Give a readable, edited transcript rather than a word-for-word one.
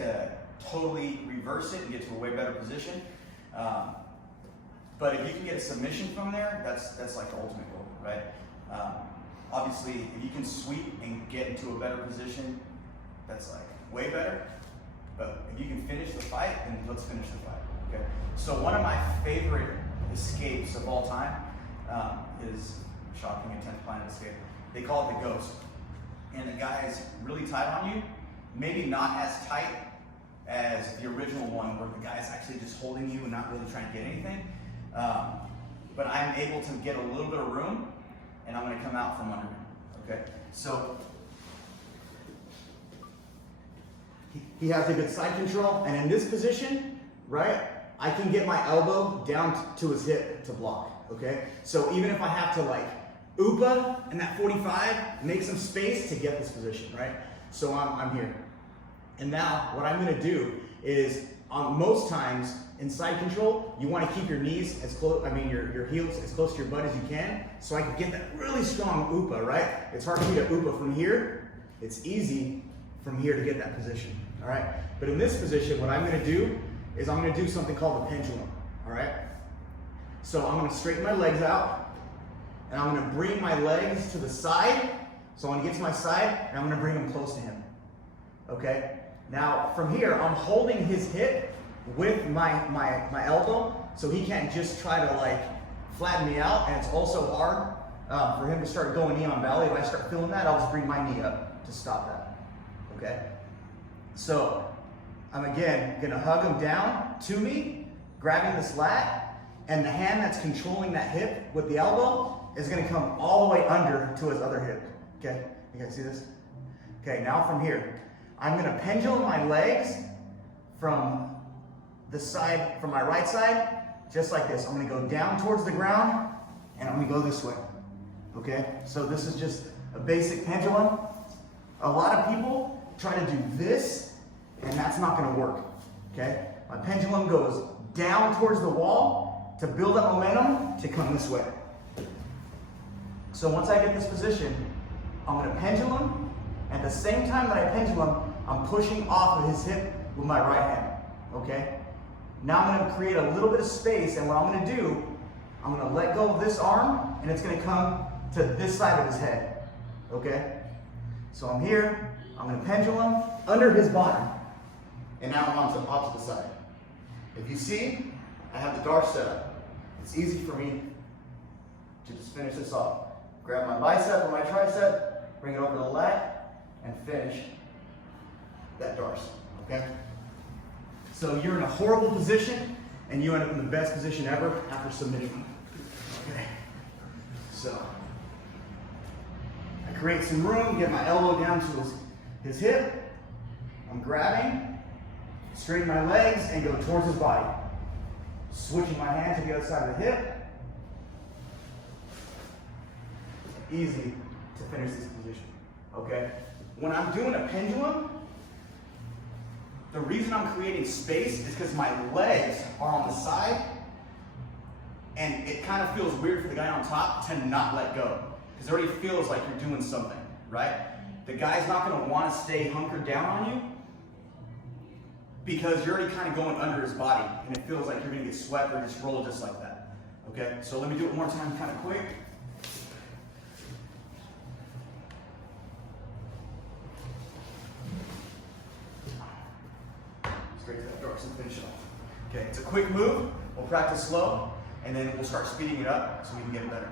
to totally reverse it and get to a way better position. But if you can get a submission from there, that's like the ultimate goal, right? Obviously, if you can sweep and get into a better position, that's like way better. But if you can finish the fight, then let's finish the fight, okay? So one of my favorite escapes of all time is shocking and 10th planet escape. They call it the ghost. And the guy is really tight on you, maybe not as tight as the original one where the guy's actually just holding you and not really trying to get anything. But I'm able to get a little bit of room and I'm gonna come out from under him, okay? So, he has a good side control, and in this position, right, I can get my elbow down to his hip to block, okay? So even if I have to like Upa in that 45, make some space to get this position, right? So I'm here. And now what I'm gonna do is, most times in side control, you wanna keep your knees as close, your heels as close to your butt as you can, so I can get that really strong Upa, right? It's hard for me to Upa from here. It's easy from here to get that position, all right? But in this position, what I'm gonna do is I'm gonna do something called the pendulum, all right? So I'm gonna straighten my legs out, and I'm gonna bring my legs to the side. So I'm gonna get to my side, and I'm gonna bring them close to him, okay? Now, from here, I'm holding his hip with my elbow, so he can't just try to like flatten me out, and it's also hard for him to start going knee on belly. If I start feeling that, I'll just bring my knee up to stop that, okay? So I'm again gonna hug him down to me, grabbing this lat, and the hand that's controlling that hip with the elbow is gonna come all the way under to his other hip, okay? You guys see this? Okay, now from here, I'm gonna pendulum my legs from the side, from my right side, just like this. I'm gonna go down towards the ground, and I'm gonna go this way, okay? So this is just a basic pendulum. A lot of people try to do this, and that's not gonna work, okay? My pendulum goes down towards the wall to build up momentum to come this way. So once I get this position, I'm gonna pendulum. At the same time that I pendulum, I'm pushing off of his hip with my right hand, okay? Now I'm gonna create a little bit of space, and what I'm gonna do, I'm gonna let go of this arm, and it's gonna come to this side of his head, okay? So I'm here, I'm gonna pendulum under his body, and now I'm on to the opposite side. If you see, I have the Darce set up. It's easy for me to just finish this off. Grab my bicep or my tricep, bring it over the lat, and finish that Darce, okay? So you're in a horrible position, and you end up in the best position ever after submitting. Okay, so I create some room, get my elbow down to his hip. I'm grabbing, straighten my legs, and go towards his body. Switching my hand to the other side of the hip. Easy to finish this position, okay? When I'm doing a pendulum, the reason I'm creating space is because my legs are on the side, and it kind of feels weird for the guy on top to not let go, because it already feels like you're doing something, right? The guy's not going to want to stay hunkered down on you because you're already kind of going under his body, and it feels like you're going to get swept or just roll just like that, okay? So let me do it one more time kind of quick. Straight to that Darce and finish it off. Okay, it's a quick move. We'll practice slow, and then we'll start speeding it up so we can get it better.